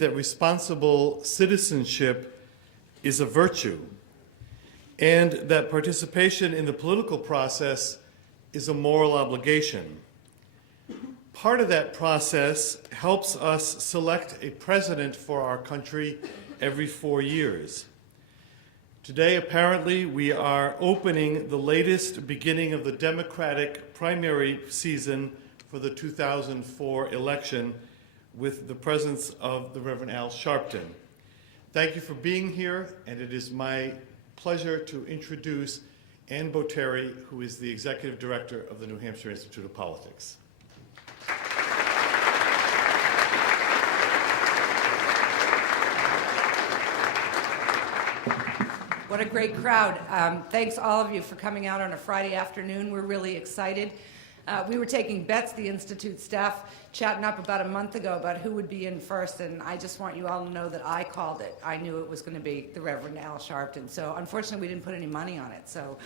that responsible citizenship is a virtue, and that participation in the political process is a moral obligation. Part of that process helps us select a president for our country every 4 years. Today, apparently, we are opening the latest beginning of the Democratic primary season for the 2004 election with the presence of the Reverend Al Sharpton. Thank you for being here, and it is my pleasure to introduce Ann Botteri, who is the Executive Director of the New Hampshire Institute of Politics. What a great crowd. Thanks all of you for coming out on a Friday afternoon. We're really excited. We were taking bets, the Institute staff, chatting up about a month ago about who would be in first, and I just want you all to know that I called it. I knew it was going to be the Reverend Al Sharpton. So unfortunately, we didn't put any money on it. So,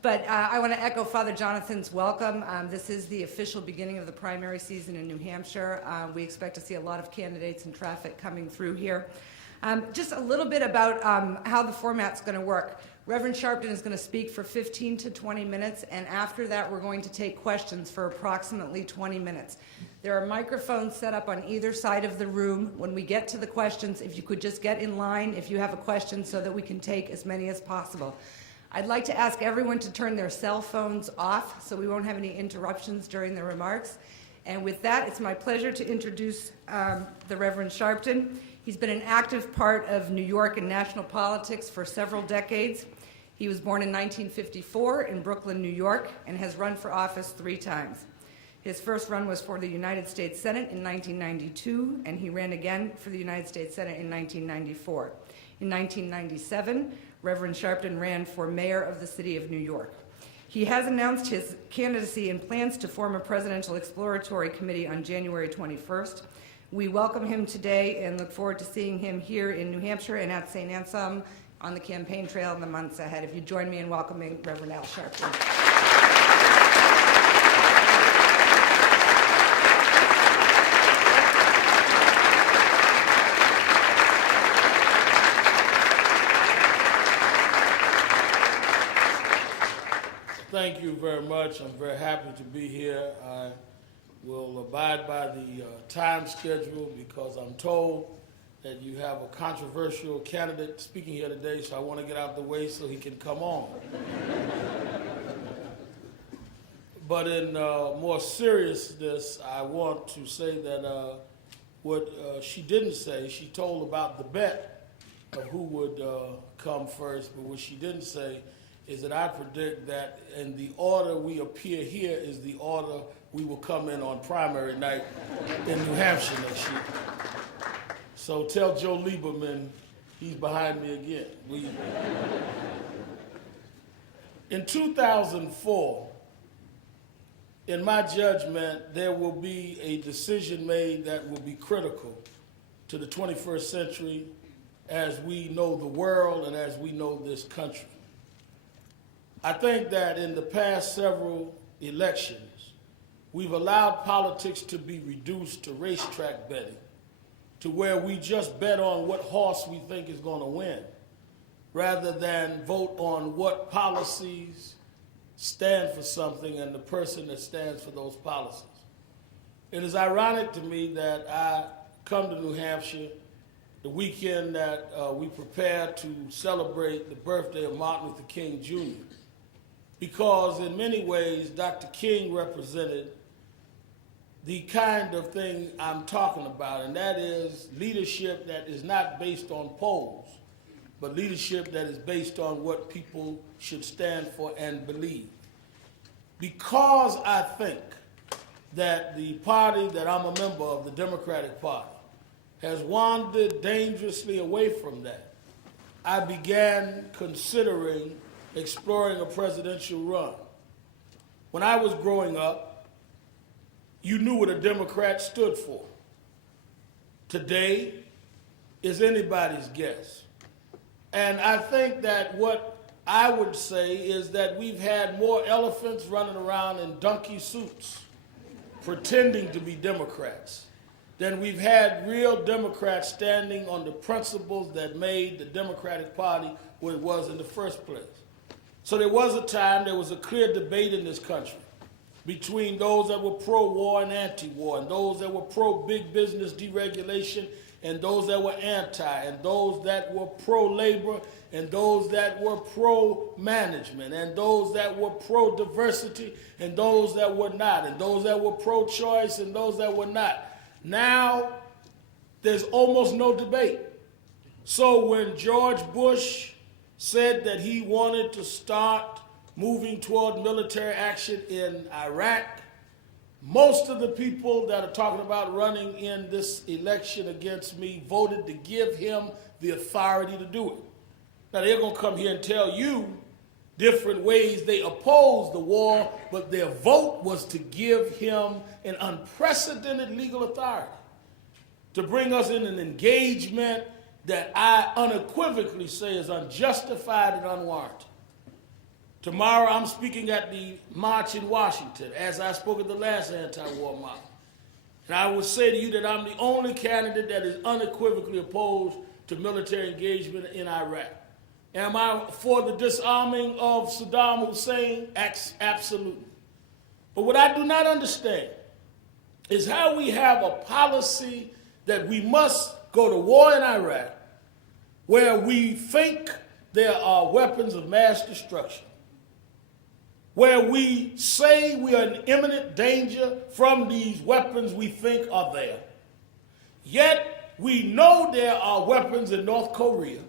but I want to echo Father Jonathan's welcome. This is the official beginning of the primary season in New Hampshire. We expect to see a lot of candidates and traffic coming through here. Just a little bit about how the format's going to work. Reverend Sharpton is going to speak for 15 to 20 minutes, and after that we're going to take questions for approximately 20 minutes. There are microphones set up on either side of the room. When we get to the questions, if you could just get in line if you have a question so that we can take as many as possible. I'd like to ask everyone to turn their cell phones off so we won't have any interruptions during the remarks. And with that, it's my pleasure to introduce the Reverend Sharpton. He's been an active part of New York and national politics for several decades. He was born in 1954 in Brooklyn, New York, and has run for office 3 times. His first run was for the United States Senate in 1992, and he ran again for the United States Senate in 1994. In 1997, Reverend Sharpton ran for mayor of the city of New York. He has announced his candidacy and plans to form a presidential exploratory committee on January 21st. We welcome him today and look forward to seeing him here in New Hampshire and at St. Anselm on the campaign trail in the months ahead. If you join me in welcoming Reverend Al Sharpton. Thank you very much. I'm very happy to be here. I will abide by the time schedule because I'm told that you have a controversial candidate speaking here today, so I want to get out the way so he can come on. But in more seriousness, I want to say that what she didn't say, she told about the bet of who would come first, but what she didn't say is that I predict that in the order we appear here is the order we will come in on primary night in New Hampshire next year. So tell Joe Lieberman he's behind me again. In 2004, in my judgment, there will be a decision made that will be critical to the 21st century as we know the world and as we know this country. I think that in the past several elections, we've allowed politics to be reduced to racetrack betting, to where we just bet on what horse we think is going to win, rather than vote on what policies stand for something and the person that stands for those policies. It is ironic to me that I come to New Hampshire the weekend that we prepare to celebrate the birthday of Martin Luther King Jr., because in many ways, Dr. King represented the kind of thing I'm talking about, and that is leadership that is not based on polls, but leadership that is based on what people should stand for and believe. Because I think that the party that I'm a member of, the Democratic Party, has wandered dangerously away from that, I began considering exploring a presidential run. When I was growing up, you knew what a Democrat stood for. Today is anybody's guess. And I think that what I would say is that we've had more elephants running around in donkey suits pretending to be Democrats then we've had real Democrats standing on the principles that made the Democratic Party what it was in the first place. So there was a time, there was a clear debate in this country between those that were pro-war and anti-war, and those that were pro-big business deregulation, and those that were anti, and those that were pro-labor, and those that were pro-management, and those that were pro-diversity, and those that were not, and those that were pro-choice, and those that were not. Now, there's almost no debate. So when George Bush said that he wanted to start moving toward military action in Iraq, most of the people that are talking about running in this election against me voted to give him the authority to do it. Now, they're going to come here and tell you different ways they oppose the war, but their vote was to give him an unprecedented legal authority to bring us in an engagement that I unequivocally say is unjustified and unwarranted. Tomorrow I'm speaking at the march in Washington, as I spoke at the last anti-war march. And I would say to you that I'm the only candidate that is unequivocally opposed to military engagement in Iraq. Am I for the disarming of Saddam Hussein? Absolutely. But what I do not understand is how we have a policy that we must go to war in Iraq where we think there are weapons of mass destruction, where we say we are in imminent danger from these weapons we think are there. Yet we know there are weapons in North Korea.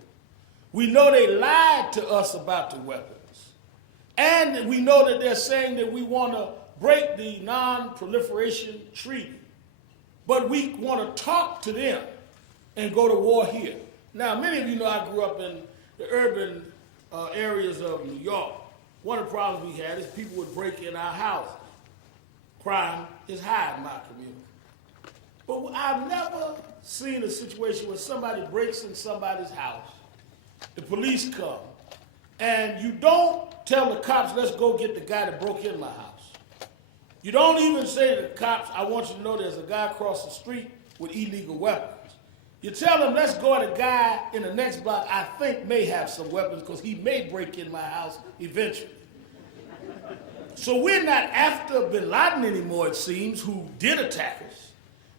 We know they lied to us about the weapons. And we know that they're saying that we want to break the non-proliferation treaty. But we want to talk to them and go to war here. Now, many of you know I grew up in the urban areas of New York. One of the problems we had is people would break in our houses. Crime is high in my community. But I've never seen a situation where somebody breaks in somebody's house, the police come, and you don't tell the cops, let's go get the guy that broke in my house. You don't even say to the cops, I want you to know there's a guy across the street with illegal weapons. You tell them, let's go at a guy in the next block I think may have some weapons because he may break in my house eventually. So we're not after bin Laden anymore, it seems, who did attack us.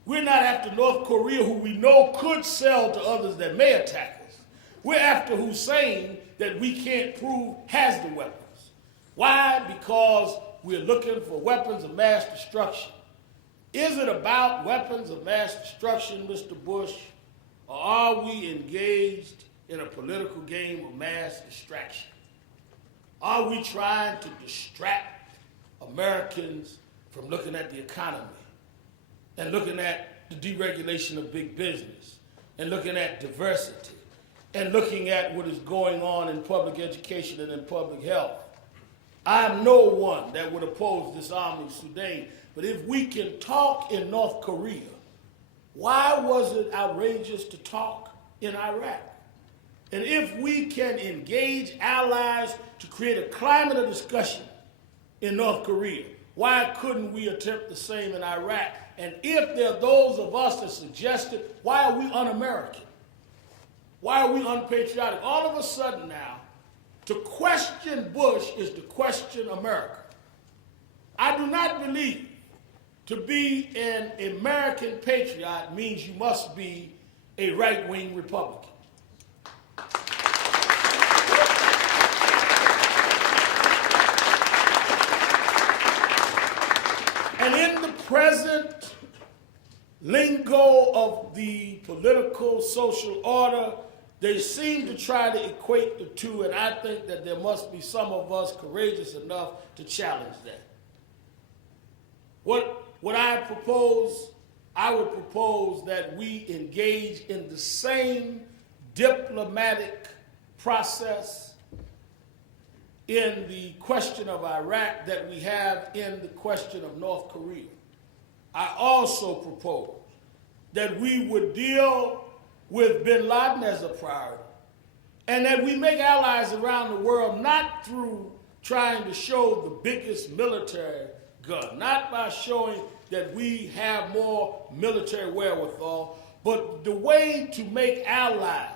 We're not after North Korea, who we know could sell to others that may attack us. We're after Hussein that we can't prove has the weapons. Why? Because we're looking for weapons of mass destruction. Is it about weapons of mass destruction, Mr. Bush, or are we engaged in a political game of mass distraction? Are we trying to distract Americans from looking at the economy and looking at the deregulation of big business and looking at diversity and looking at what is going on in public education and in public health? I am no one that would oppose disarming Sudan, but if we can talk in North Korea, why was it outrageous to talk in Iraq? And if we can engage allies to create a climate of discussion in North Korea, why couldn't we attempt the same in Iraq? And if there are those of us that suggest it, why are we un-American? Why are we unpatriotic? All of a sudden now, to question Bush is to question America. I do not believe to be an American patriot means you must be a right-wing Republican. And in the present lingo of the political social order, they seem to try to equate the two, and I think that there must be some of us courageous enough to challenge that. What I propose, I would propose that we engage in the same diplomatic process in the question of Iraq that we have in the question of North Korea. I also propose that we would deal with bin Laden as a priority, and that we make allies around the world not through trying to show the biggest military gun, not by showing that we have more military wherewithal, but the way to make allies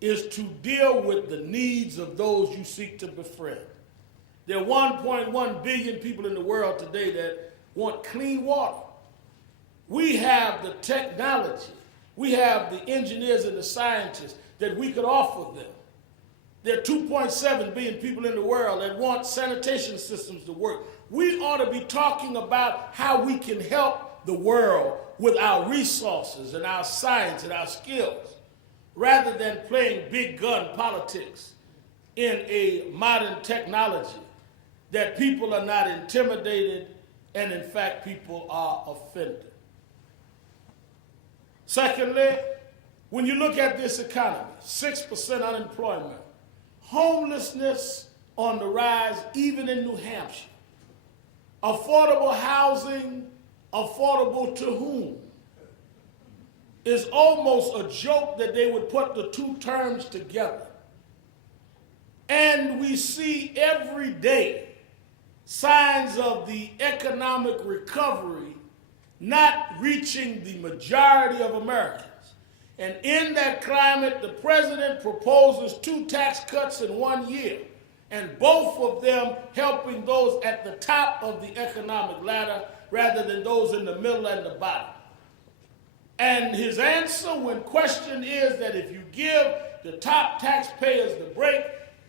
is to deal with the needs of those you seek to befriend. There are 1.1 billion people in the world today that want clean water. We have the technology, we have the engineers and the scientists that we could offer them. There are 2.7 billion people in the world that want sanitation systems to work. We ought to be talking about how we can help the world with our resources and our science and our skills, rather than playing big gun politics in a modern technology that people are not intimidated and in fact people are offended. Secondly, when you look at this economy, 6% unemployment, homelessness on the rise even in New Hampshire, affordable housing, affordable to whom? It's almost a joke that they would put the two terms together. And we see every day signs of the economic recovery not reaching the majority of Americans. And in that climate, the president proposes 2 tax cuts in 1 year, and both of them helping those at the top of the economic ladder rather than those in the middle and the bottom. And his answer when questioned is that if you give the top taxpayers the break,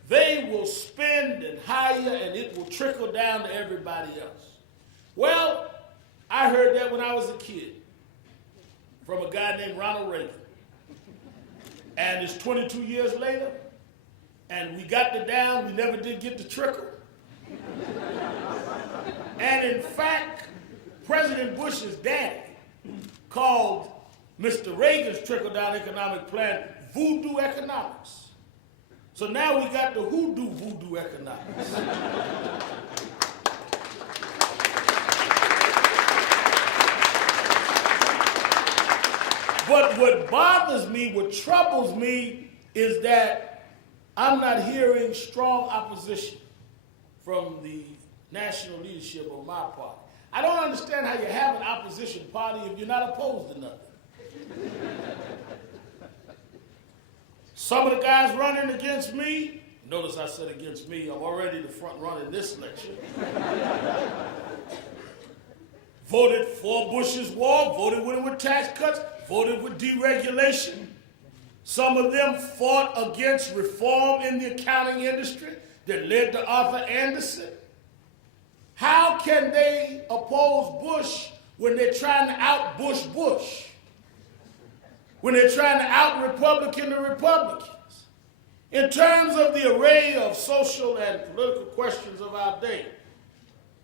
they will spend and hire and it will trickle down to everybody else. Well, I heard that when I was a kid from a guy named Ronald Reagan. And it's 22 years later, and we got the down, we never did get the trickle. And in fact, President Bush's daddy called Mr. Reagan's trickle-down economic plan voodoo economics. So now we got the voodoo economics. But what bothers me, what troubles me, is that I'm not hearing strong opposition from the national leadership of my party. I don't understand how you have an opposition party if you're not opposed to nothing. Some of the guys running against me, notice I said against me, I'm already the front runner in this election, voted for Bush's wall, voted with him with tax cuts, voted with deregulation. Some of them fought against reform in the accounting industry that led to Arthur Anderson. How can they oppose Bush when they're trying to out-Bush Bush? When they're trying to out-Republican the Republicans? In terms of the array of social and political questions of our day,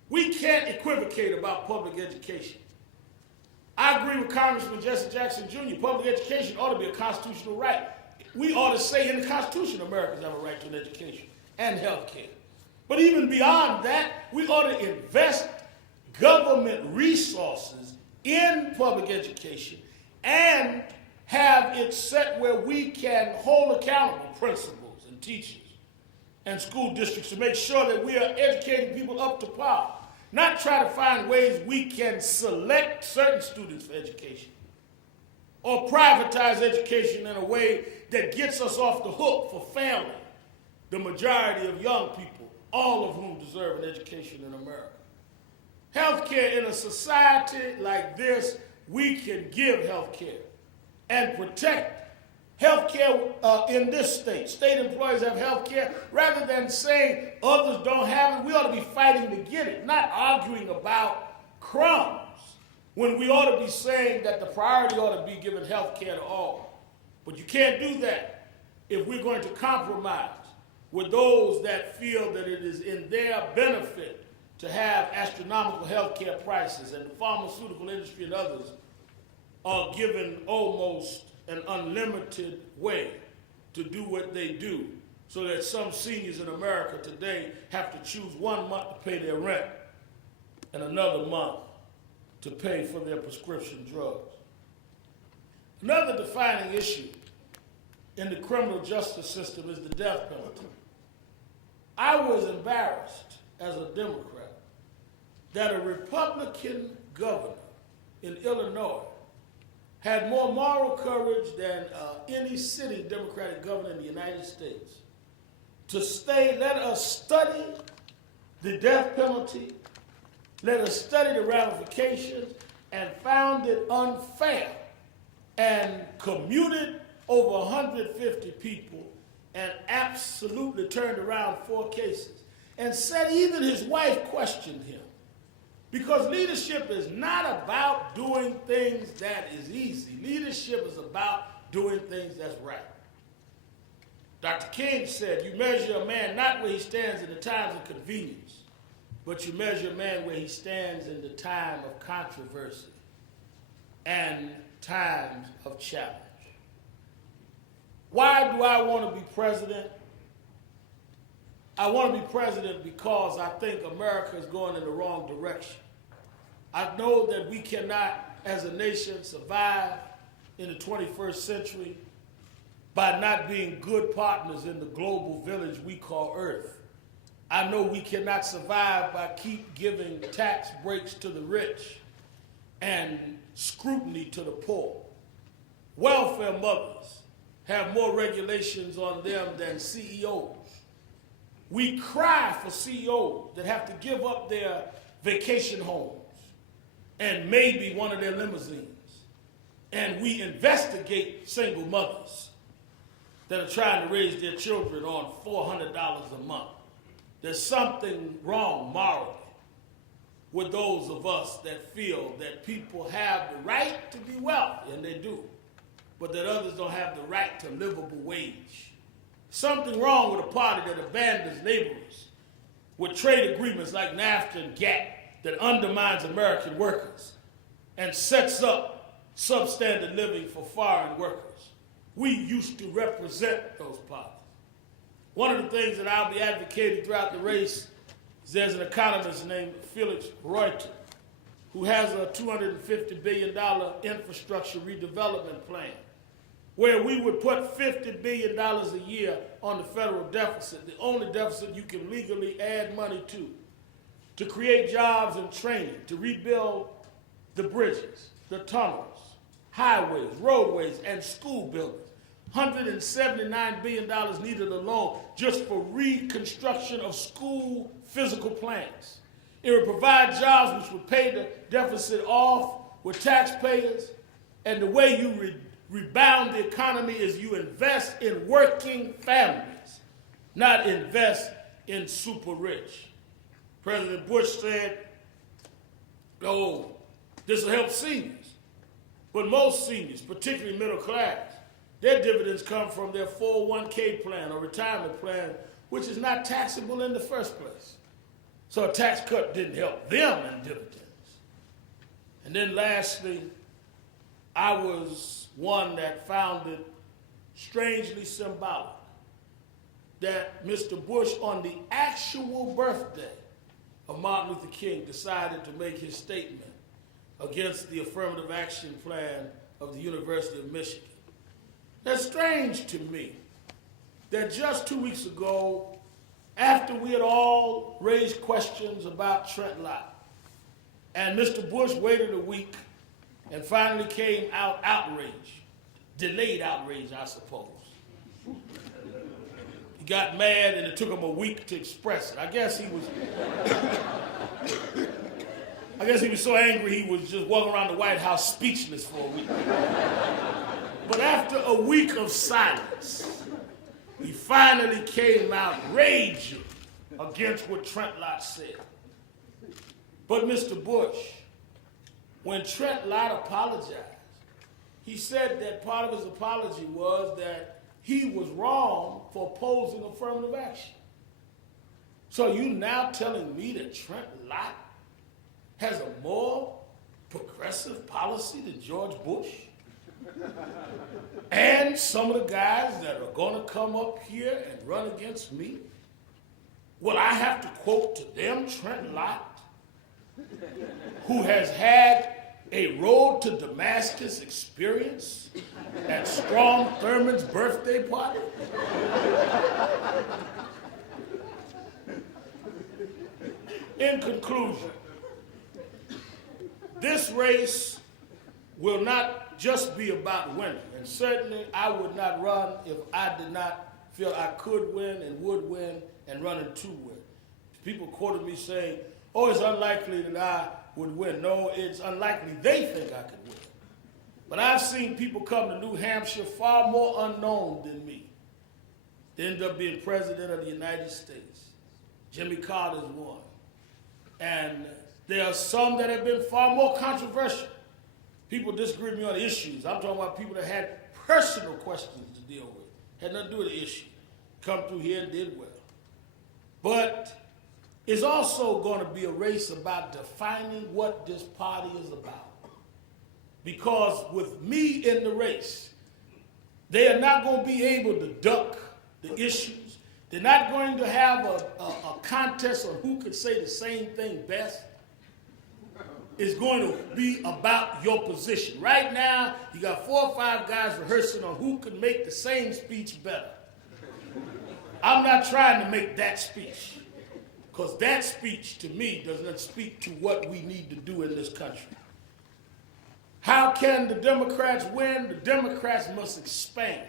we can't equivocate about public education. I agree with Congressman Jesse Jackson Jr. Public education ought to be a constitutional right. We ought to say in the Constitution Americans have a right to an education and health care. But even beyond that, we ought to invest government resources in public education and have it set where we can hold accountable principals and teachers and school districts to make sure that we are educating people up to par. Not try to find ways we can select certain students for education or privatize education in a way that gets us off the hook for failing the majority of young people, all of whom deserve an education in America. Healthcare in a society like this, we can give healthcare and protect healthcare in this state. State employees have healthcare. Rather than saying others don't have it, we ought to be fighting to get it, not arguing about crumbs, when we ought to be saying that the priority ought to be giving healthcare to all. But you can't do that if we're going to compromise with those that feel that it is in their benefit to have astronomical healthcare prices, and the pharmaceutical industry and others are given almost an unlimited way to do what they do, so that some seniors in America today have to choose 1 month to pay their rent and another month to pay for their prescription drugs. Another defining issue in the criminal justice system is the death penalty. I was embarrassed as a Democrat that a Republican governor in Illinois had more moral courage than any sitting Democratic governor in the United States to stay, let us study the death penalty, let us study the ramifications, and found it unfair, and commuted over 150 people, and absolutely turned around 4 cases, and said even his wife questioned him. Because leadership is not about doing things that is easy. Leadership is about doing things that's right. Dr. King said, you measure a man not where he stands in the times of convenience, but you measure a man where he stands in the time of controversy and times of challenge. Why do I want to be president? I want to be president because I think America is going in the wrong direction. I know that we cannot, as a nation, survive in the 21st century by not being good partners in the global village we call Earth. I know we cannot survive by keep giving tax breaks to the rich and scrutiny to the poor. Welfare mothers have more regulations on them than CEOs. We cry for CEOs that have to give up their vacation homes and maybe one of their limousines. And we investigate single mothers that are trying to raise their children on $400 a month. There's something wrong morally with those of us that feel that people have the right to be wealthy, and they do, but that others don't have the right to livable wage. Something wrong with a party that abandons laborers with trade agreements like NAFTA and GATT that undermines American workers and sets up substandard living for foreign workers. We used to represent those parties. One of the things that I'll be advocating throughout the race is there's an economist named Felix Reuter who has a $250 billion infrastructure redevelopment plan where we would put $50 billion a year on the federal deficit, the only deficit you can legally add money to create jobs and training, to rebuild the bridges, the tunnels, highways, roadways, and school buildings. $179 billion needed alone just for reconstruction of school physical plants. It would provide jobs which would pay the deficit off with taxpayers, and the way you rebound the economy is you invest in working families, not invest in super rich. President Bush said, oh, this will help seniors. But most seniors, particularly middle class, their dividends come from their 401k plan or retirement plan, which is not taxable in the first place. So a tax cut didn't help them in dividends. And then lastly, I was one that found it strangely symbolic that Mr. Bush, on the actual birthday of Martin Luther King, decided to make his statement against the affirmative action plan of the University of Michigan. That's strange to me that just 2 weeks ago, after we had all raised questions about Trent Lott, and Mr. Bush waited a week and finally came out outraged, delayed outrage, I suppose. He got mad and it took him a week to express it. I guess he was so angry he was just walking around the White House speechless for a week. But after a week of silence, he finally came out raging against what Trent Lott said. But Mr. Bush, when Trent Lott apologized, he said that part of his apology was that he was wrong for opposing affirmative action. So you now telling me that Trent Lott has a more progressive policy than George Bush? And some of the guys that are going to come up here and run against me, will I have to quote to them Trent Lott, who has had a road to Damascus experience at Strom Thurmond's birthday party? In conclusion, this race will not just be about winning. And certainly I would not run if I did not feel I could win and would win and running to win. People quoted me saying, oh, it's unlikely that I would win. No, it's unlikely they think I could win. But I've seen people come to New Hampshire far more unknown than me. They end up being president of the United States. Jimmy Carter's one. And there are some that have been far more controversial. People disagree with me on issues. I'm talking about people that had personal questions to deal with. Had nothing to do with the issue. Come through here and did well. But it's also going to be a race about defining what this party is about. Because with me in the race, they are not going to be able to duck the issues. They're not going to have a contest on who could say the same thing best. It's going to be about your position. Right now, you got 4 or 5 guys rehearsing on who can make the same speech better. I'm not trying to make that speech, because that speech, to me, does not speak to what we need to do in this country. How can the Democrats win? The Democrats must expand.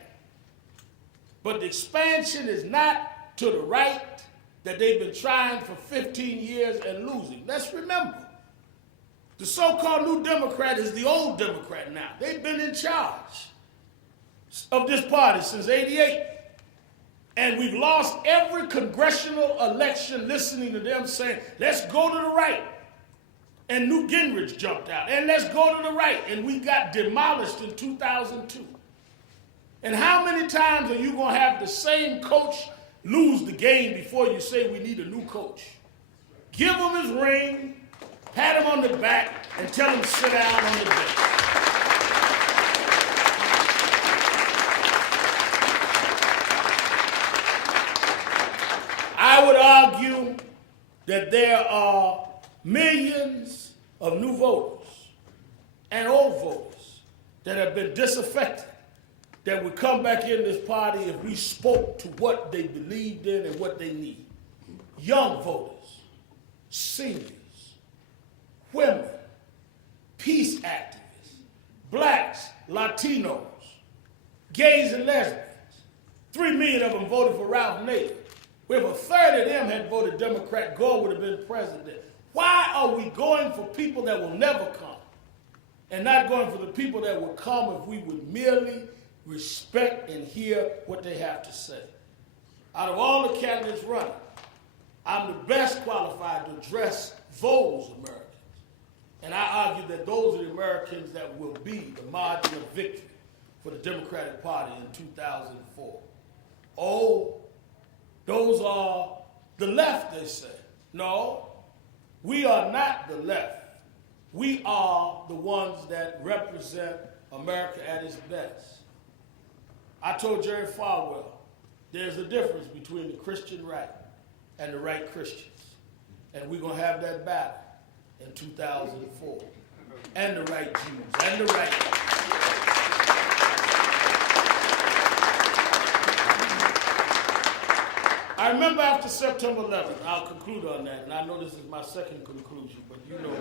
But the expansion is not to the right that they've been trying for 15 years and losing. Let's remember, the so-called New Democrat is the old Democrat now. They've been in charge of this party since '88. And we've lost every congressional election listening to them saying, let's go to the right. And Newt Gingrich jumped out. And let's go to the right. And we got demolished in 2002. And how many times are you going to have the same coach lose the game before you say we need a new coach? Give him his ring, pat him on the back, and tell him to sit down on the bench. I would argue that there are millions of new voters and old voters that have been disaffected that would come back in this party if we spoke to what they believed in and what they need. Young voters, seniors, women, peace activists, blacks, Latinos, gays and lesbians. 3 million of them voted for Ralph Nader. If a third of them had voted Democrat, Gore would have been president. Why are we going for people that will never come and not going for the people that will come if we would merely respect and hear what they have to say? Out of all the candidates running, I'm the best qualified to address those Americans. And I argue that those are the Americans that will be the margin of victory for the Democratic Party in 2004. Oh, those are the left, they say. No, we are not the left. We are the ones that represent America at its best. I told Jerry Falwell, there's a difference between the Christian right and the right Christians. And we're going to have that battle in 2004. And the right Jews, and the right. I remember after September 11th, I'll conclude on that, and I know this is my second conclusion, but you know,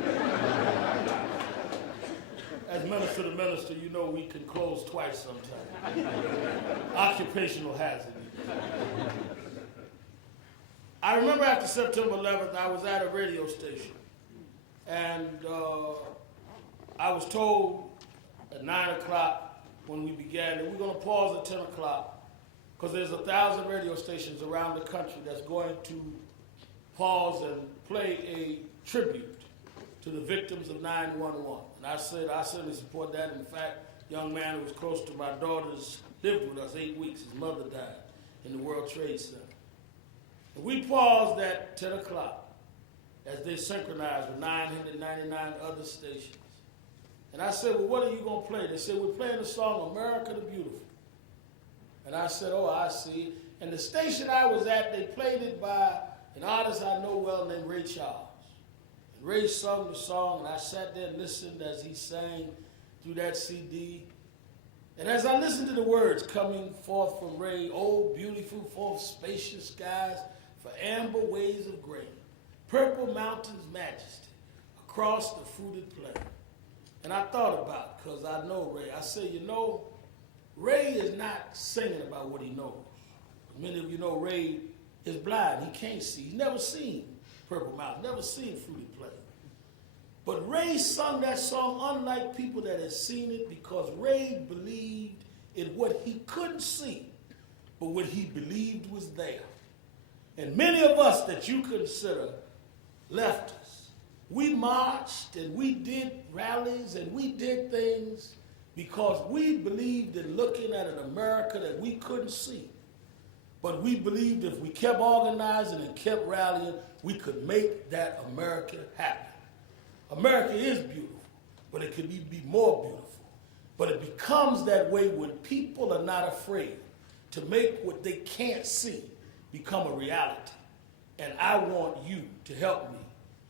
as minister to minister, you know we can close twice sometimes. Occupational hazard. I remember after September 11th, I was at a radio station, and I was told at 9 o'clock when we began that we're going to pause at 10 o'clock because there's 1,000 radio stations around the country that's going to pause and play a tribute to the victims of 9/11. And I said, I certainly support that. In fact, a young man who was close to my daughter's lived with us 8 weeks. His mother died in the World Trade Center. And we paused at 10 o'clock as they synchronized with 999 other stations. And I said, well, what are you going to play? They said, we're playing the song America the Beautiful. And I said, oh, I see. And the station I was at, they played it by an artist I know well named Ray Charles. And Ray sung the song, and I sat there and listened as he sang through that CD. And as I listened to the words coming forth from Ray, oh, beautiful, full of spacious skies, for amber waves of grain, purple mountains' majesty, across the fruited plain. And I thought about it because I know Ray. I said, you know, Ray is not singing about what he knows. Many of you know Ray is blind. He can't see. He's never seen Purple Mountain, never seen Fruity Plain. But Ray sung that song unlike people that had seen it because Ray believed in what he couldn't see, but what he believed was there. And many of us that you consider leftists, we marched and we did rallies and we did things because we believed in looking at an America that we couldn't see. But we believed if we kept organizing and kept rallying, we could make that America happen. America is beautiful, but it could be more beautiful. But it becomes that way when people are not afraid to make what they can't see become a reality. And I want you to help me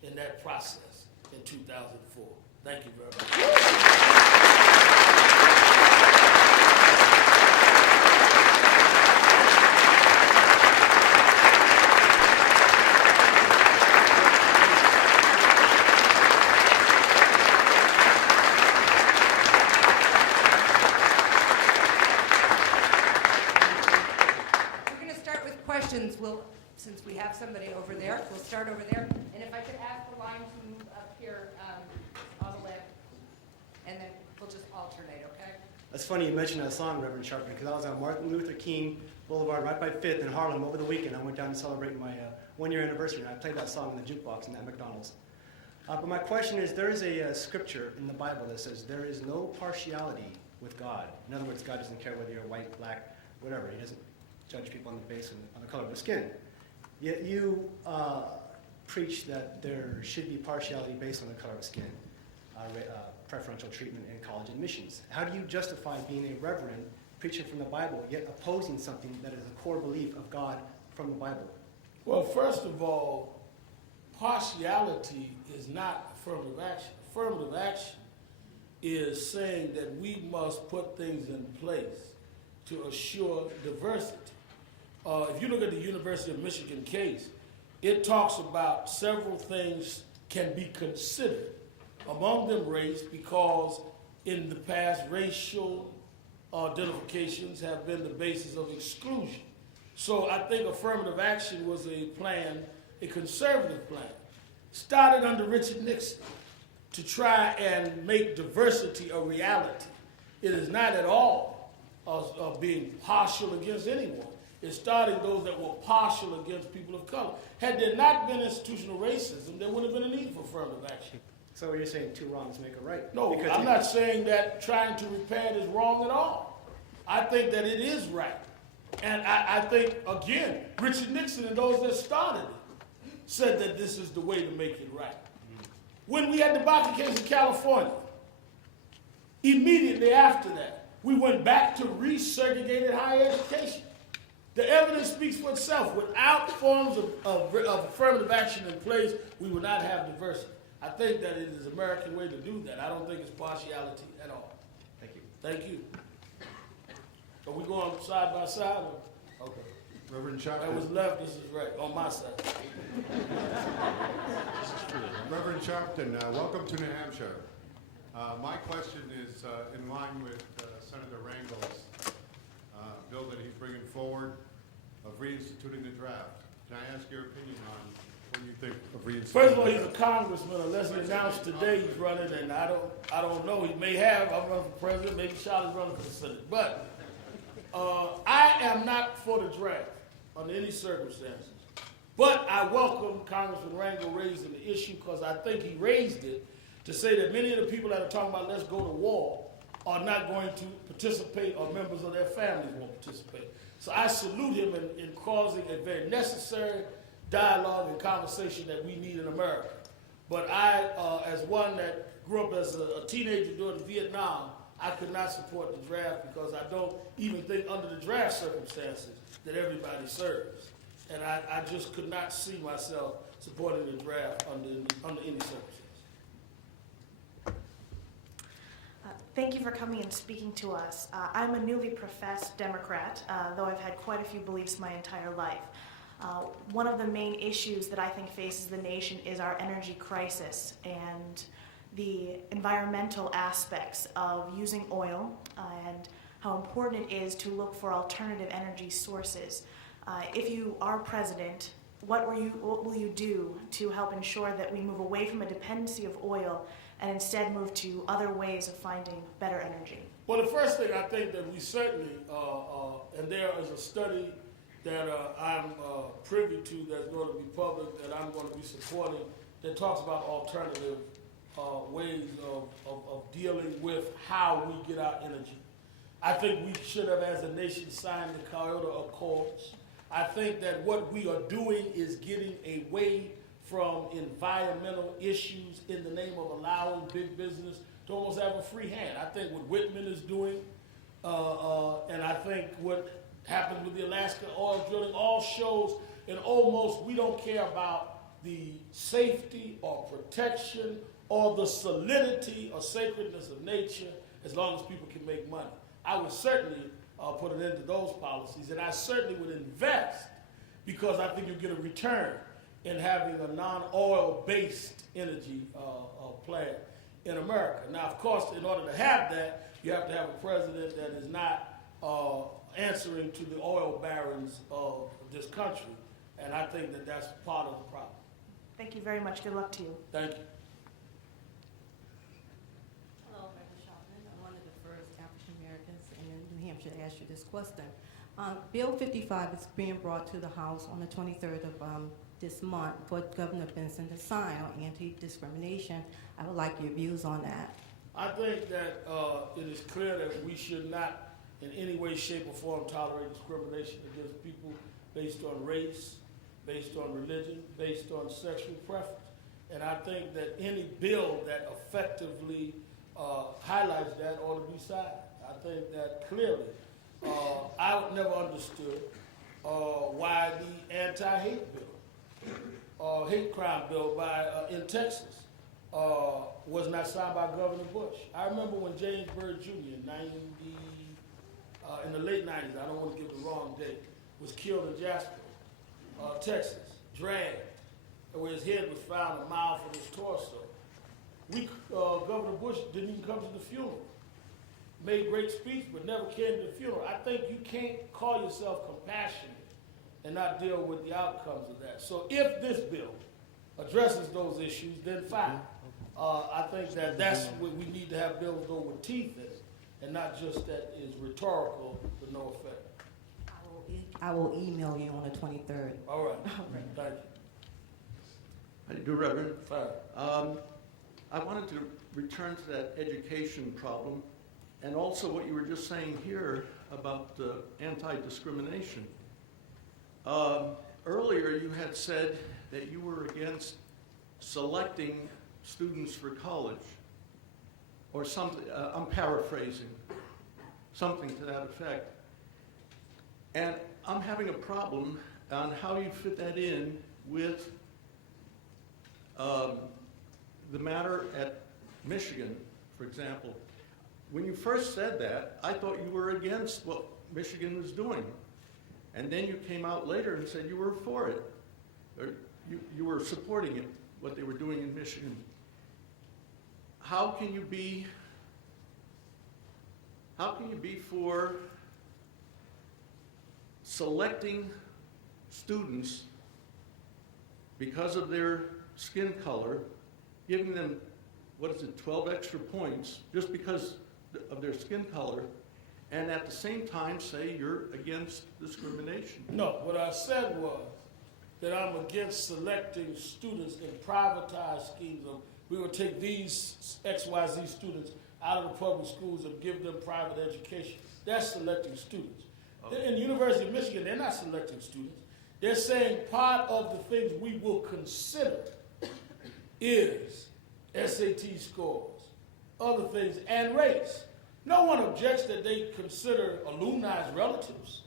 in that process in 2004. Thank you very much. Since we have somebody over there, we'll start over there. And if I could ask the line to move up here on the left, and then we'll just alternate, okay? That's funny you mentioned that song, Reverend Sharpton, because I was on Martin Luther King Boulevard right by 5th in Harlem over the weekend. I went down to celebrate my one-year anniversary, and I played that song in the jukebox in that McDonald's. But my question is, there is a scripture in the Bible that says there is no partiality with God. In other words, God doesn't care whether you're white, black, whatever. He doesn't judge people on the basis of the color of their skin. Yet you preach that there should be partiality based on the color of skin, preferential treatment in college admissions. How do you justify being a reverend, preaching from the Bible, yet opposing something that is a core belief of God from the Bible? Well, first of all, partiality is not affirmative action. Affirmative action is saying that we must put things in place to assure diversity. If you look at the University of Michigan case, it talks about several things can be considered, among them race, because in the past racial identifications have been the basis of exclusion. So I think affirmative action was a plan, a conservative plan, started under Richard Nixon to try and make diversity a reality. It is not at all being partial against anyone. It's starting those that were partial against people of color. Had there not been institutional racism, there wouldn't have been a need for affirmative action. So you're saying two wrongs make a right? No, because I'm not saying that trying to repair it is wrong at all. I think that it is right. And I think, again, Richard Nixon and those that started it said that this is the way to make it right. When we had the Baca case in California, immediately after that, we went back to resegregated higher education. The evidence speaks for itself. Without forms of affirmative action in place, we will not have diversity. I think that it is an American way to do that. I don't think it's partiality at all. Thank you. Thank you. Are we going side by side? Or? Okay. Reverend That was Sharpton. left, this is right, on my side. Reverend Sharpton, welcome to New Hampshire. My question is in line with Senator Rangel's bill that he's bringing forward of reinstituting the draft. Can I ask your opinion on what you think of reinstituting? First of all, he's a congressman, unless he announced today he's running, and I don't know. He may have. I'm running for president. Maybe Charlie's running for the Senate. But I am not for the draft under any circumstances. But I welcome Congressman Rangel raising the issue because I think he raised it to say that many of the people that are talking about let's go to war are not going to participate, or members of their families won't participate. So I salute him in causing a very necessary dialogue and conversation that we need in America. But I, as one that grew up as a teenager during Vietnam, I could not support the draft because I don't even think under the draft circumstances that everybody serves. And I just could not see myself supporting the draft under any circumstances. Thank you for coming and speaking to us. I'm a newly professed Democrat, though I've had quite a few beliefs my entire life. One of the main issues that I think faces the nation is our energy crisis, and the environmental aspects of using oil and how important it is to look for alternative energy sources. If you are president, what will you do to help ensure that we move away from a dependency of oil and instead move to other ways of finding better energy? Well, the first thing I think that we certainly, and there is a study that I'm privy to that's going to be public that I'm going to be supporting that talks about alternative ways of dealing with how we get our energy. I think we should have, as a nation, signed the Kyoto Accords. I think that what we are doing is getting away from environmental issues in the name of allowing big business to almost have a free hand. I think what Whitman is doing, and I think what happened with the Alaska oil drilling all shows, and almost we don't care about the safety or protection or the solidity or sacredness of nature as long as people can make money. I would certainly put an end to those policies, and I certainly would invest because I think you get a return in having a non-oil-based energy plant in America. Now, of course, in order to have that, you have to have a president that is not answering to the oil barons of this country, and I think that that's part of the problem. Thank you very much. Good luck to you. Thank you. Hello, Reverend Sharpton. I'm one of the first African Americans in New Hampshire to ask you this question. Bill 55 is being brought to the House on the 23rd of this month for Governor Benson to sign on anti-discrimination. I would like your views on that. I think that it is clear that we should not in any way, shape, or form tolerate discrimination against people based on race, based on religion, based on sexual preference. And I think that any bill that effectively highlights that ought to be signed. I think that clearly, I never understood why the anti-hate bill, hate crime bill in Texas was not signed by Governor Bush. I remember when James Byrd Jr. In the late 90s, I don't want to give the wrong date, was killed in Jasper, Texas, dragged, where his head was found a mile from his torso. Governor Bush didn't even come to the funeral. Made great speech, but never came to the funeral. I think you can't call yourself compassionate and not deal with the outcomes of that. So if this bill addresses those issues, then fine. I think that that's what we need to have bills go with teeth in it, and not just that is rhetorical with no effect. I will email you on the 23rd. All right. Thank you. How do you do, Reverend? Fine. I wanted to return to that education problem and also what you were just saying here about anti-discrimination. Earlier you had said that you were against selecting students for college or something, I'm paraphrasing, something to that effect. And I'm having a problem on how you fit that in with the matter at Michigan, for example. When you first said that, I thought you were against what Michigan was doing. And then you came out later and said you were for it, or you were supporting it, what they were doing in Michigan. How can you be for selecting students because of their skin color, giving them, 12 extra points just because of their skin color, and at the same time say you're against discrimination? No, what I said was that I'm against selecting students in privatized schemes of, we will take these XYZ students out of the public schools and give them private education. That's selecting students. Okay. In the University of Michigan, they're not selecting students. They're saying part of the things we will consider is SAT scores, other things, and race. No one objects that they consider alumni's relatives.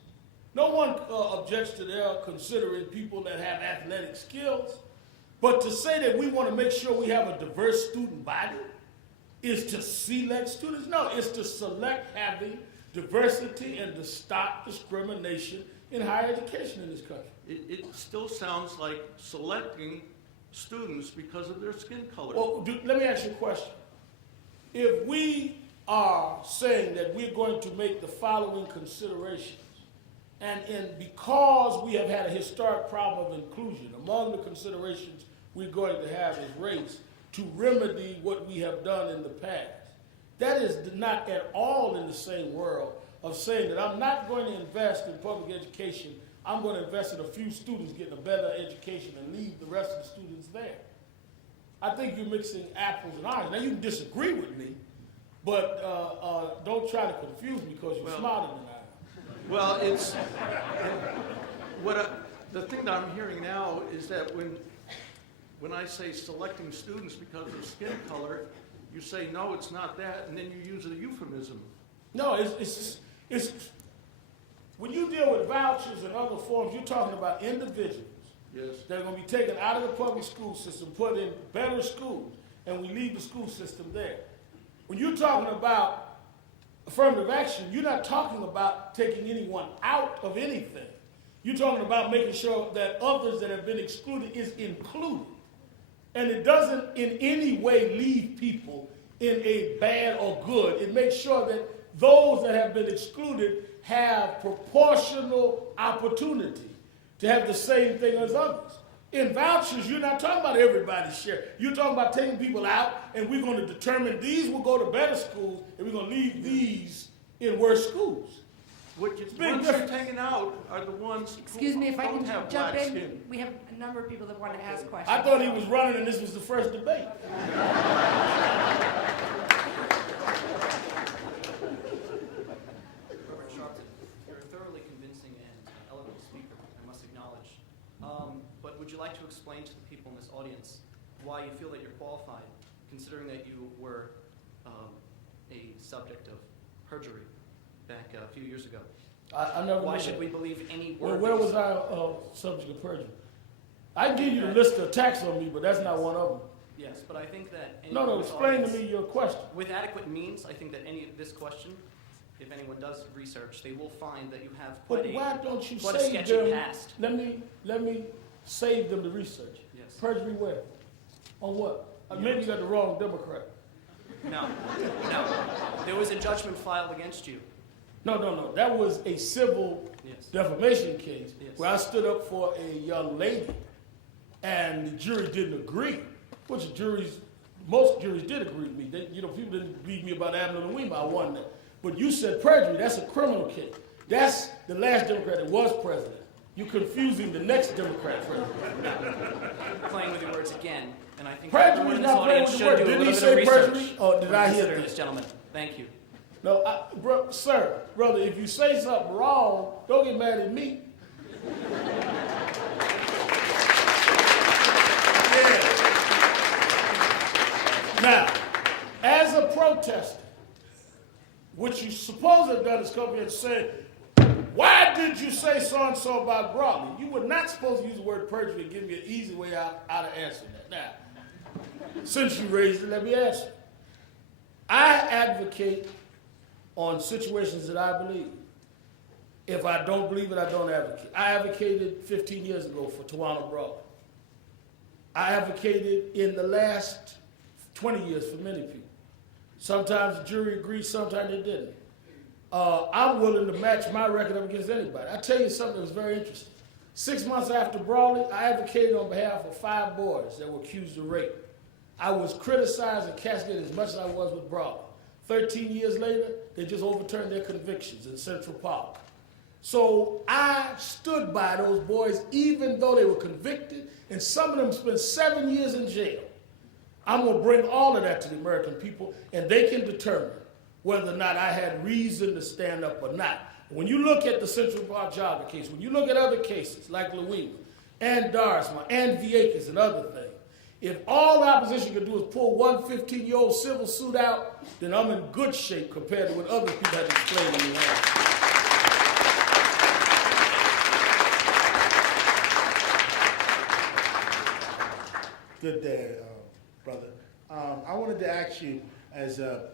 No one objects to their considering people that have athletic skills. But to say that we want to make sure we have a diverse student body is to select students? No, it's to select having diversity and to stop discrimination in higher education in this country. It still sounds like selecting students because of their skin color. Well, let me ask you a question. if we are saying that we're going to make the following considerations, and because we have had a historic problem of inclusion, among the considerations we're going to have is race, to remedy what we have done in the past. That is not at all in the same world of saying that I'm not going to invest in public education, I'm going to invest in a few students getting a better education and leave the rest of the students there. I think you're mixing apples and oranges. Now, you can disagree with me, but don't try to confuse me because you're smarter than I am. Well, the thing that I'm hearing now is that when I say selecting students because of skin color, you say, no, it's not that, and then you use a euphemism. No, it's when you deal with vouchers and other forms, you're talking about individuals that are going to be taken out of the public school system, put in better schools, and we leave the school system there. When you're talking about affirmative action, you're not talking about taking anyone out of anything. You're talking about making sure that others that have been excluded is included. And it doesn't in any way leave people in a bad or good. It makes sure that those that have been excluded have proportional opportunity to have the same thing as others. In vouchers, you're not talking about everybody's share. You're talking about taking people out, and we're going to determine these will go to better schools, and we're going to leave these in worse schools. The ones you're taking out are the ones Excuse me if I don't can have jump black in. skin. We have a number of people that want to ask questions. I thought he was running, and this was the first debate. Reverend Sharpton, you're a thoroughly convincing and eloquent speaker, I must acknowledge. But would you like to explain to the people in this audience why you feel that you're qualified, considering that you were a subject of perjury back a few years ago? I never. Why should we believe any word? Where was I subject of perjury? I can give you the list of attacks on me, but that's not one of them. Yes, but I think that No, explain to me your question. with adequate means, I think that this question, if anyone does research, they will find that you have But why don't you quite a save sketchy them? past. Let me save them the research. Yes. Perjury where? On what? Maybe you got the wrong Democrat. No. There was a judgment filed against you. No. That was a civil Yes. defamation case Yes. where I stood up for a young lady, and the jury didn't agree. Which most juries did agree with me. People didn't believe me about Abner and Weemer. I won that. But you said perjury. That's a criminal case. That's the last Democrat that was president. You're confusing the next Democrat president. Playing with your words again, and I think Perjury everyone is in this not playing audience with should the word. do a Didn't he little bit of say research. perjury? Or did I hear Consider that? this gentleman. Thank you. No, sir, brother, if you say something wrong, don't get mad at me. Yeah. Now, as a protester, what you supposed to have done is come here and say, why did you say so-and-so about Broadway? You were not supposed to use the word perjury and give me an easy way out of answering that. Now, since you raised it, let me answer. I advocate on situations that I believe. If I don't believe it, I don't advocate. I advocated 15 years ago for Tawana Broadway. I advocated in the last 20 years for many people. Sometimes the jury agreed, sometimes they didn't. I'm willing to match my record up against anybody. I'll tell you something that was very interesting. 6 months after Brawley, I advocated on behalf of 5 boys that were accused of rape. I was criticized and castigated as much as I was with Brawley. 13 years later, they just overturned their convictions in Central Park. So I stood by those boys even though they were convicted, and some of them spent 7 years in jail. I'm going to bring all of that to the American people, and they can determine whether or not I had reason to stand up or not. When you look at the Central Park jogger case, when you look at other cases like Louima and Darsma and Vieques and other things, if all the opposition can do is pull one 15-year-old civil suit out, then I'm in good shape compared to what other people have explained to me. Good day, brother. I wanted to ask you, as the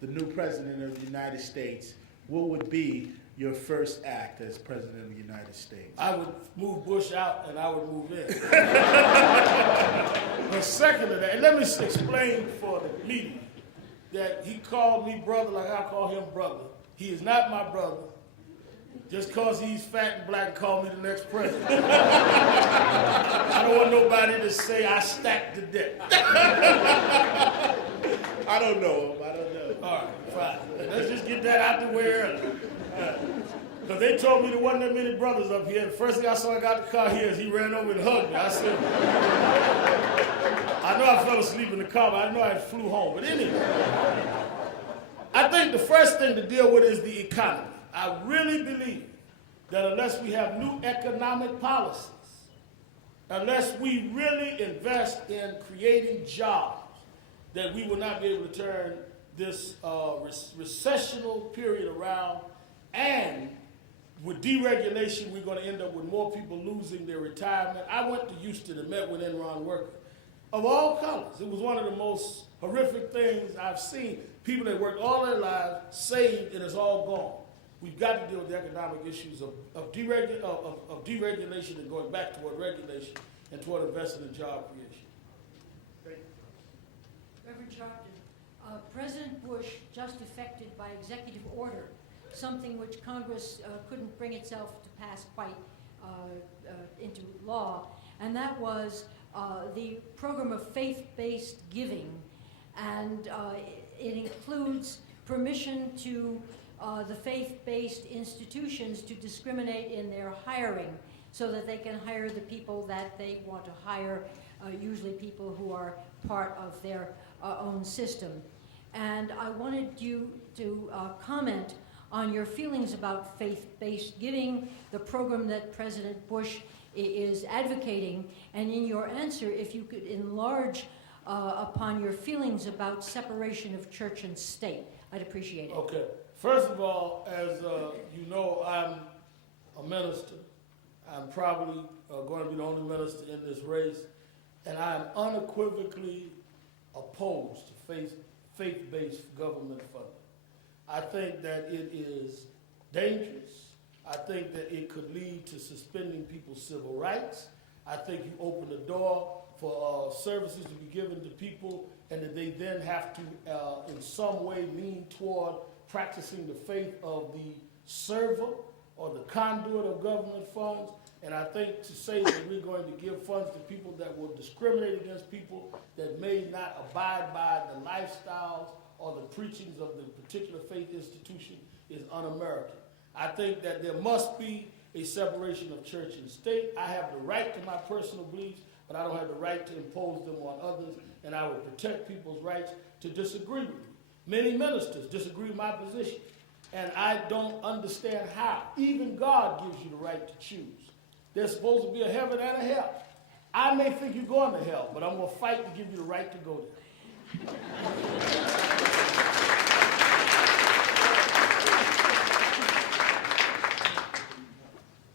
new president of the United States, what would be your first act as president of the United States? I would move Bush out and I would move in. But second to that, and let me explain for the media, that he called me brother like I call him brother. He is not my brother. Just because he's fat and black and call me the next president. I don't want nobody to say I stacked the deck. I don't know him. I don't know. All right, fine. Let's just get that out the way early. Because they told me there wasn't that many brothers up here. The first thing I saw I got in the car here is he ran over and hugged me. I said, I know I fell asleep in the car, but I know I flew home. But anyway, I think the first thing to deal with is the economy. I really believe that unless we have new economic policies, unless we really invest in creating jobs, that we will not be able to turn this recessional period around. And with deregulation, we're going to end up with more people losing their retirement. I went to Houston and met with Enron workers of all colors. It was one of the most horrific things I've seen. People that worked all their lives, saved, and it's all gone. We've got to deal with the economic issues of deregulation and going back toward regulation and toward investing in job creation. Reverend Sharpton, President Bush just effected by executive order something which Congress couldn't bring itself to pass quite into law, and that was the program of faith-based giving, and it includes permission to the faith-based institutions to discriminate in their hiring so that they can hire the people that they want to hire, usually people who are part of their own system. And I wanted you to comment on your feelings about faith-based giving, the program that President Bush is advocating, and in your answer, if you could enlarge upon your feelings about separation of church and state, I'd appreciate it. Okay. First of all, as you know, I'm a minister. I'm probably going to be the only minister in this race, and I am unequivocally opposed to faith-based government funding. I think that it is dangerous. I think that it could lead to suspending people's civil rights. I think you open the door for services to be given to people, and that they then have to, in some way, lean toward practicing the faith of the server or the conduit of government funds. And I think to say that we're going to give funds to people that will discriminate against people that may not abide by the lifestyles or the preachings of the particular faith institution is un-American. I think that there must be a separation of church and state. I have the right to my personal beliefs, but I don't have the right to impose them on others, and I will protect people's rights to disagree with me. Many ministers disagree with my position, and I don't understand how. Even God gives you the right to choose. There's supposed to be a heaven and a hell. I may think you're going to hell, but I'm going to fight to give you the right to go there.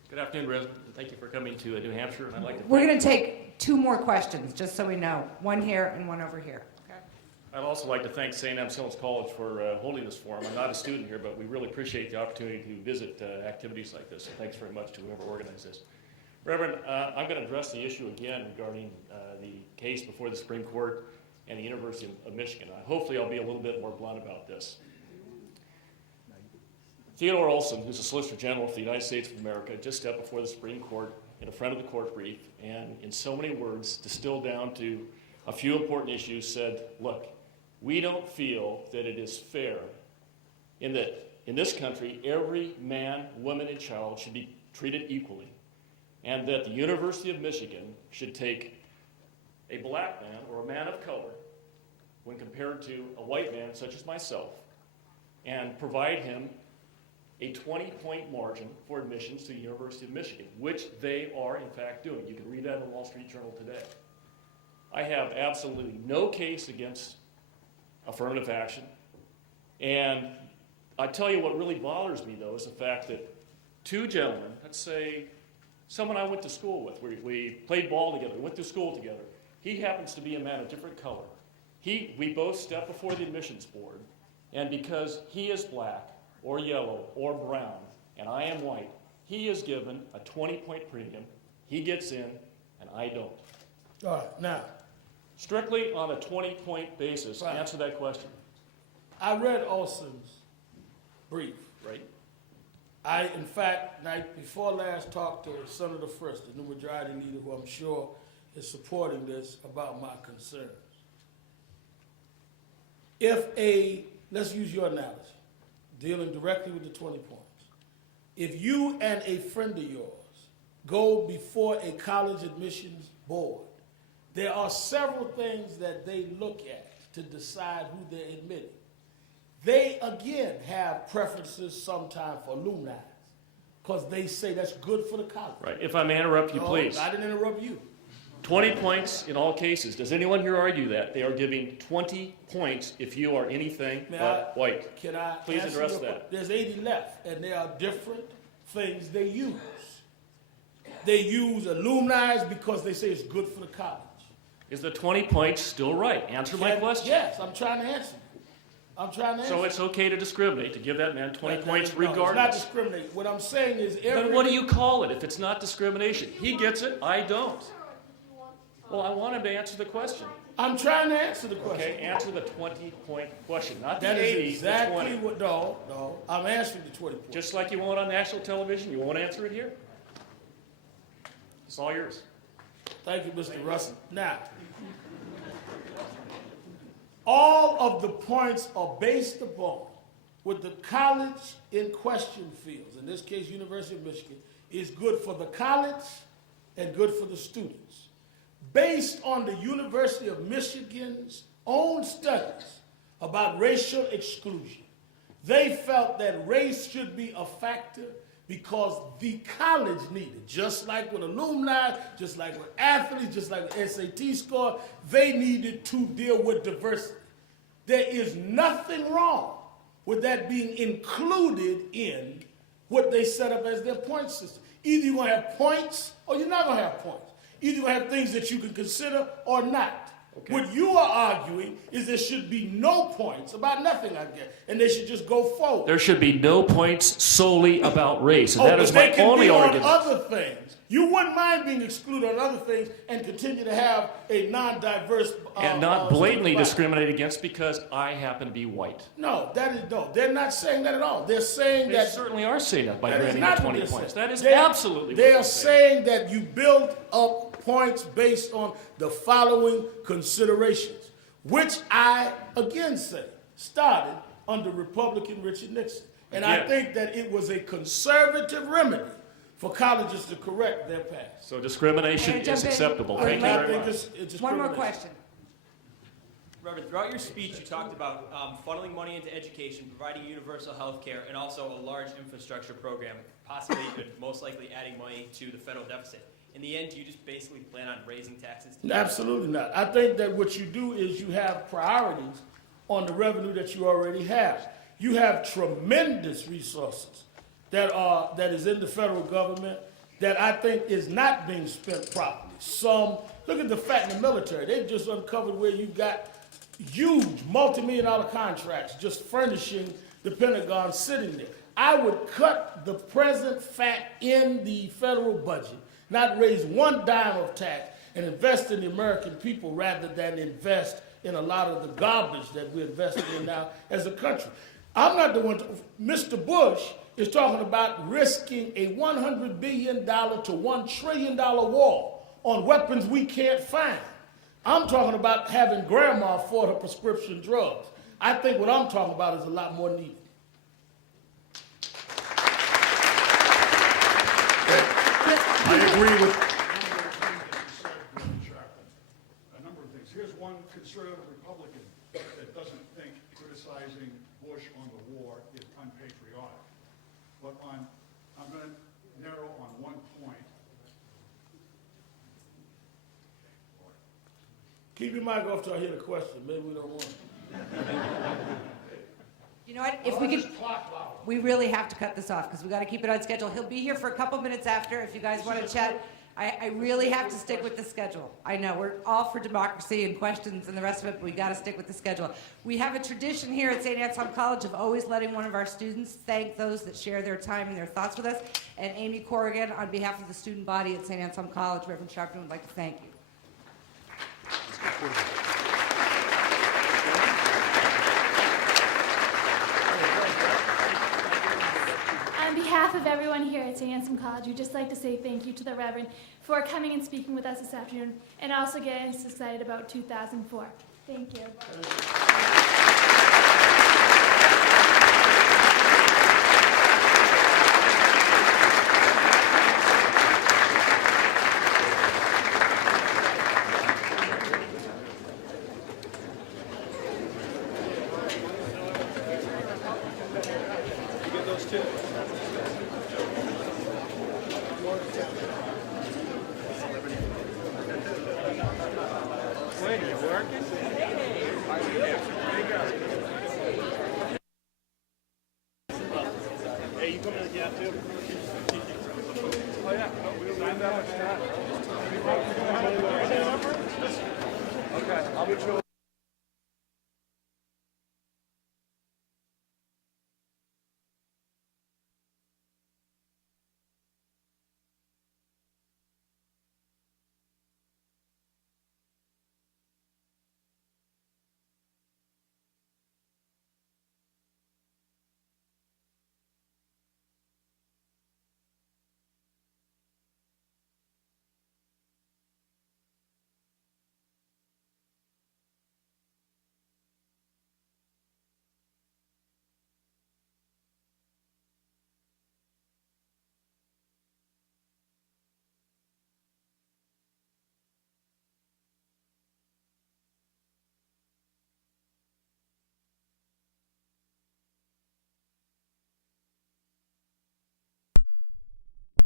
Good afternoon, President. Thank you for coming to New Hampshire, and I'd like to. We're going to take 2 more questions, just so we know. One here and one over here. Okay. I'd also like to thank St. Anne's Hills College for holding this forum. I'm not a student here, but we really appreciate the opportunity to visit activities like this. So thanks very much to whoever organized this. Reverend, I'm going to address the issue again regarding the case before the Supreme Court and the University of Michigan. Hopefully I'll be a little bit more blunt about this. Theodore Olson, who's the Solicitor General for the United States of America, just stepped before the Supreme Court in a front of the court brief, and in so many words, distilled down to a few important issues, said, look, we don't feel that it is fair in that in this country, every man, woman, and child should be treated equally, and that the University of Michigan should take a black man or a man of color when compared to a white man such as myself and provide him a 20-point margin for admissions to the University of Michigan, which they are in fact doing. You can read that in the Wall Street Journal today. I have absolutely no case against affirmative action, and I tell you what really bothers me though is the fact that 2 gentlemen, let's say someone I went to school with, we played ball together, went to school together. He happens to be a man of different color. We both stepped before the admissions board, and because he is black or yellow or brown, and I am white, he is given a 20-point premium. He gets in, and I don't. All right, now. Strictly on a 20-point basis, Right. answer that question. I read Olson's brief. Right? I, in fact, night before last, talked to Senator Frist, the new majority leader, who I'm sure is supporting this, about my concerns. Let's use your analogy, dealing directly with the 20 points. If you and a friend of yours go before a college admissions board, there are several things that they look at to decide who they're admitting. They, again, have preferences sometimes for alumni, because they say that's good for the college. Right. If I may interrupt you, No, please. I didn't interrupt you. 20 points in all cases. Does anyone here argue that? They are giving 20 points if you are anything but white. Can I Please answer address your that. There's 80 left, and there are different things they use. They use alumni because they say it's good for the college. Is the 20 points still right? Answer my question. Yes, I'm trying to answer. So it's okay to discriminate, to give that man 20 points No, it's not regardless. discriminating. What I'm saying is Then what do you call it if it's not discrimination? He gets it, I don't. Well, I want him to answer the question. I'm trying to answer the question. Okay, answer the 20-point question, not the That 80, is exactly the 20. what, no, I'm answering the 20 points. Just like you won't on national television, you won't answer it here? It's all yours. Thank you, Mr. Russell. Now, all of the points are based upon what the college in question feels. In this case, University of Michigan is good for the college and good for the students. Based on the University of Michigan's own studies about racial exclusion, they felt that race should be a factor because the college needed, just like with alumni, just like with athletes, just like with SAT score, they needed to deal with diversity. There is nothing wrong with that being included in what they set up as their point system. Either you're going to have points or you're not going to have points. Either you're going to have things that you can consider or not. Okay. What you are arguing is there should be no points about nothing, I guess, and they should just go forward. There should be no points solely about race, and that is my only only argument. argument. Other things. You wouldn't mind being excluded on other things and continue to have a non-diverse And not blatantly student body. discriminate against because I happen to be white. No, they're not saying that at all. They're saying They that certainly are saying that by that is granting not the what 20 they're points. saying. That is They- absolutely what They they're are saying. saying that you build up points based on the following considerations, which I, again say, started under Republican Richard Nixon. And I Again. think that it was a conservative remedy for colleges to correct their past. So discrimination May I jump is in? acceptable. Or Thank you may- very much. It's One more discrimination. question. Reverend, throughout your speech, you talked about funneling money into education, providing universal health care, and also a large infrastructure program, possibly and most likely adding money to the federal deficit. In the end, do you just basically plan on raising taxes? Absolutely not. I think that what you do is you have priorities on the revenue that you already have. You have tremendous resources that is in the federal government that I think is not being spent properly. Look at the fact in the military. They've just uncovered where you got huge multi-million-dollar contracts just furnishing the Pentagon sitting there. I would cut the present fat in the federal budget, not raise one dime of tax, and invest in the American people rather than invest in a lot of the garbage that we're investing in now as a country. I'm not the one. Mr. Bush is talking about risking a $100 billion to $1 trillion war on weapons we can't find. I'm talking about having grandma afford her prescription drugs. I think what I'm talking about is a lot more needed. I agree with a number of things. Here's one conservative Republican that doesn't think criticizing Bush on the war is unpatriotic. But I'm going to narrow on one point. Keep your mic off till I hear the question. Maybe we don't want it. You know what, if we could, we really have to cut this off because we got to keep it on schedule. He'll be here for a couple minutes after if you guys want to chat. I really have to stick with the schedule. I know, we're all for democracy and questions and the rest of it, but we got to stick with the schedule. We have a tradition here at St. Anselm College of always letting one of our students thank those that share their time and their thoughts with us. And Amy Corrigan, on behalf of the student body at St. Anselm College, Reverend Sharpton would like to thank you. behalf of everyone here at St. Anselm College, we'd just like to say thank you to the Reverend for coming and speaking with us this afternoon, and also getting us excited about 2004. Thank you. Hey, you coming to the gap too? Oh, yeah. We don't have that much time. Okay, I'll be sure.